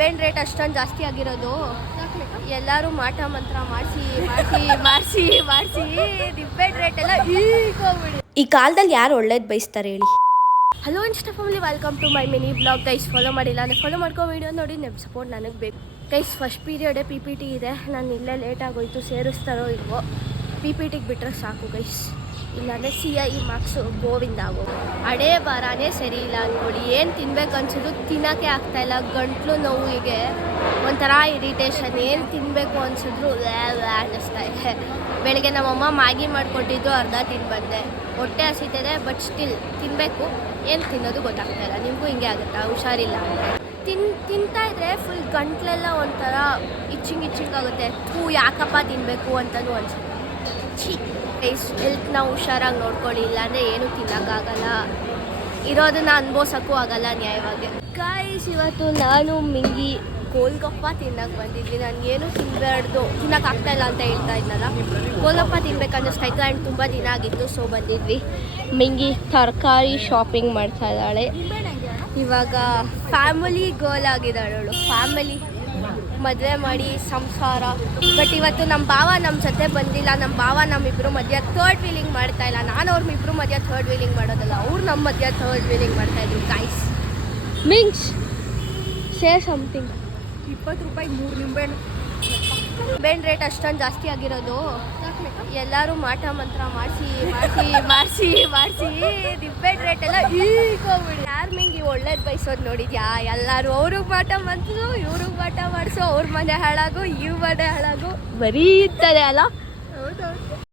Bend rate ಅಷ್ಟೊಂದು ಜಾಸ್ತಿ ಆಗಿರೋದು ಎಲ್ಲರೂ ಮಾಟ ಮಂತ್ರ ಮಾಡಿಸಿ ನಿಂಬೆಹಣ್ಣು ರೇಟ್ ಎಲ್ಲ ಈಗೋಗ್ಬಿಡಿ. ಈ ಕಾಲದಲ್ಲಿ ಯಾರು ಒಳ್ಳೇದು ಬಯಸ್ತಾರೆ ಹೇಳಿ. Hello insta family, welcome to my mini blog. Guys follow ಮಾಡಿಲ್ಲ ಅಂದರೆ ಫಾಲೋ ಮಾಡ್ಕೋ, ವಿಡಿಯೋ ನೋಡಿ ನಿಮ್ಮ ಸಪೋರ್ಟ್ ನನಗೆ ಬೇಕು ಗೈಸ್. ಫಸ್ಟ್ ಪೀರಿಯಡೇ PPT ಇದೆ. ನಾನು ಇಲ್ಲೇ ಲೇಟಾಗೋಯ್ತು, ಸೇರಿಸ್ತಾರೋ ಇಲ್ವೋ. PPTಗೆ ಬಿಟ್ಟರೆ ಸಾಕು ಗೈಸ್, ಇಲ್ಲಾಂದರೆ CIE ಮಾರ್ಕ್ಸು ಗೋವಿಂದ ಆಗೋದು. ಹಣೆ ಬರಾನೇ ಸರಿ ಇಲ್ಲ ಅಂದ್ಕೊಳ್ಳಿ. ಏನು ತಿನ್ಬೇಕು ಅನ್ಸೋದು ತಿನ್ನೋಕ್ಕೆ ಆಗ್ತಾಯಿಲ್ಲ. ಗಂಟ್ಲು ನೋವಿಗೆ ಒಂಥರ ಇರಿಟೇಷನ್. ಏನು ತಿನ್ನಬೇಕು ಅನ್ಸಿದ್ರು ಅನ್ನಿಸ್ತಾ ಇದೆ. ಬೆಳಗ್ಗೆ ನಮ್ಮಮ್ಮ ಮ್ಯಾಗಿ ಮಾಡಿಕೊಟ್ಟಿದ್ದು ಅರ್ಧ ತಿಂದು ಬಂದೆ. ಹೊಟ್ಟೆ ಹಸಿತಿದೆ, ಬಟ್ ಸ್ಟಿಲ್ ತಿನ್ನಬೇಕು. ಏನು ತಿನ್ನೋದು ಗೊತ್ತಾಗ್ತಾಯಿಲ್ಲ. ನಿಮಗೂ ಹಿಂಗೆ ಆಗುತ್ತಾ? ಹುಷಾರಿಲ್ಲ ಅಂದರೆ ತಿಂತಾ ಇದ್ರೆ ಫುಲ್ ಗಂಟ್ಲೆಲ್ಲ ಒಂಥರ ಇಚ್ಚಿಂಗ್ ಆಗುತ್ತೆ. ಯಾಕಪ್ಪ ತಿನ್ನಬೇಕು ಅಂತಲೂ ಅನ್ಸುತ್ತೆ. ಹೆಲ್ತ್ನ ಹುಷಾರಾಗಿ ನೋಡ್ಕೊಳ್ಳಿ, ಇಲ್ಲಾಂದರೆ ಏನೂ ತಿನ್ನೋಕ್ಕಾಗಲ್ಲ. ಇರೋದನ್ನ ಅನುಭವಿಸೋಕ್ಕೂ ಆಗಲ್ಲ ನ್ಯಾಯವಾಗಿ. ಗೈಸ್ ಇವತ್ತು ನಾನು ಮಿಂಗಿ ಗೋಲ್ಗಪ್ಪ ತಿನ್ನೋಕೆ ಬಂದಿದ್ವಿ. ನನಗೇನು ತಿನ್ನೋಕ್ಕಾಗ್ತಾಯಿಲ್ಲ ಅಂತ ಹೇಳ್ತಾ ಇದ್ನಲ್ಲ, ಗೋಲ್ಗಪ್ಪ ತಿನ್ಬೇಕು ಅನ್ನಿಸ್ತಾ ಇತ್ತು. ಆ್ಯಂಡ್ ತುಂಬ ದಿನ ಆಗಿತ್ತು, ಸೊ ಬಂದಿದ್ವಿ. ಮಿಂಗಿ ತರಕಾರಿ ಶಾಪಿಂಗ್ ಮಾಡ್ತಾ ಇದ್ದಾಳೆ. ಇವಾಗ ಫ್ಯಾಮಿಲಿ ಗರ್ಲ್ ಆಗಿದ್ದಾಳೆ ಅವಳು. ಫ್ಯಾಮಿಲಿ ಮದುವೆ ಮಾಡಿ ಸಂಸಾರ. ಬಟ್ ಇವತ್ತು ನಮ್ಮ ಭಾವ ನಮ್ಮ ಜೊತೆ ಬಂದಿಲ್ಲ. ನಮ್ಮ ಭಾವ ನಮ್ಮಿಬ್ಬರು ಮಧ್ಯ ಥರ್ಡ್ ವೀಲಿಂಗ್ ಮಾಡ್ತಾಯಿಲ್ಲ. ನಾನು ಅವ್ರಿಬ್ರು ಮಧ್ಯ ಥರ್ಡ್ ವೀಲಿಂಗ್ ಮಾಡೋದಲ್ಲ, ಅವ್ರು ನಮ್ಮ ಮಧ್ಯ ಥರ್ಡ್ ವೀಲಿಂಗ್ ಮಾಡ್ತಾಯಿದ್ರು. Guys means say something. 20 ರೂಪಾಯಿ 3 ನಿಂಬೆಹಣ್ಣು. ನಿಂಬೆಹಣ್ಣು ರೇಟ್ ಅಷ್ಟೊಂದು ಜಾಸ್ತಿ ಆಗಿರೋದು ಎಲ್ಲರೂ ಮಾಟ ಮಂತ್ರ ಮಾಡಿಸಿ ನಿಂಬೆಹಣ್ಣು ರೇಟ್ ಎಲ್ಲ ಈಗೋಗ್ಬಿಡಿ. ಯಾರು ಮಿಂಗಿ ಒಳ್ಳೇದು ಬಯಸೋದು ನೋಡಿದ್ಯಾ? ಎಲ್ಲರೂ ಅವ್ರಿಗೆ ಮಾಟ ಮಂತ್ರು, ಇವ್ರಿಗೆ ಮಾಟ ಮಾಡಿಸೋ, ಅವ್ರ ಮನೆ ಹಾಳಾಗು, ಇವ್ರ ಮನೆ ಹಾಳಾಗು ಬರೀ ಇರ್ತದೆ ಅಲ್ಲ. ಹೌದೌದು.